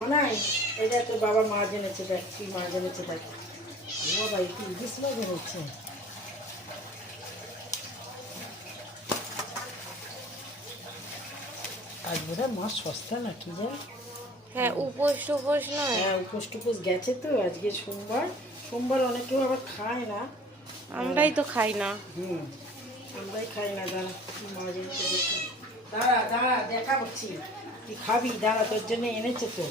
নাই এটা তোর বাবা মাছ এনেছে, দেখ কি মাছ এনেছে, দেখ বাবা কি ইলিশ মাছ এনেছে। আজ বোধহয় মাছ সস্তা না কি জানি। হ্যাঁ উপোস টুপোস নয়। হ্যাঁ উপোস টুপোস গেছে তো, আজকে সোমবার। সোমবার অনেকেও আবার খায় না, আমরাই তো খাই না। আমরাই খাই না। দাঁড়া কি মাছ এনেছে দেখি, দাঁড়া দাঁড়া দেখা করছি, তুই খাবি দাঁড়া, তোর জন্য এনেছে তো।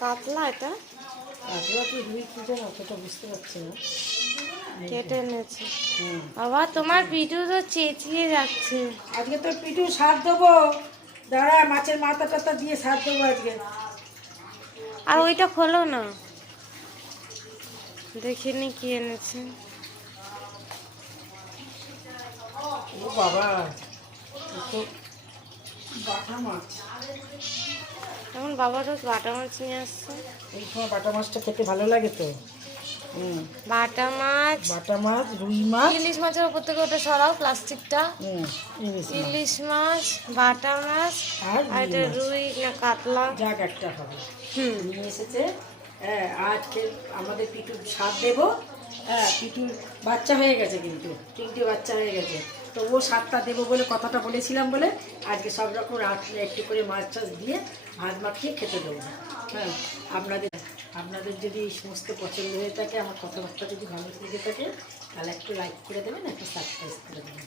কাতলা এটা কাতলা কি রুই কি যেন অতটা বুঝতে পারছি না। কেটে এনেছে। হুম, বাবা তোমার পিঠু তো চেঁচিয়ে যাচ্ছে। আজকে তোর পিঠু সার দেবো, দাঁড়া মাছের মাথা টাথা দিয়ে সার দেবো আজকে। আর ওইটা খোলো না, দেখিনি কি এনেছে। ও বাবা, এ তো বাটা মাছ। এখন বাবা রোজ বাটা মাছ নিয়ে আসছে। এই সময় বাটা মাছটা খেতে ভালো লাগে তো। বাটা মাছ, বাটা মাছ, রুই মাছ, ইলিশ মাছের উপর থেকে ওটা সরাও প্লাস্টিকটা। ইলিশ মাছ ইলিশ মাছ, বাটা মাছ, আর আর রুই এটা মাছ, রুই না কাতলা। যাক একটা হবে। নিয়ে এসেছে। হ্যাঁ আজকে আমাদের পিটুর স্বাদ দেবো। হ্যাঁ পিটুর বাচ্চা হয়ে গেছে, কিন্তু 3টে বাচ্চা হয়ে গেছে, তো ও স্বাদটা দেবো বলে কথাটা বলেছিলাম বলে আজকে সব রকম রাত্রে একটু করে মাছ টাছ দিয়ে ভাত মাখিয়ে খেতে দেবো। হ্যাঁ আপনাদের আপনাদের যদি এই সমস্ত পছন্দ হয়ে থাকে, আমার কথাবার্তা যদি ভালো লেগে থাকে, তাহলে একটু লাইক করে দেবেন, একটু সাবস্ক্রাইব করে দেবেন।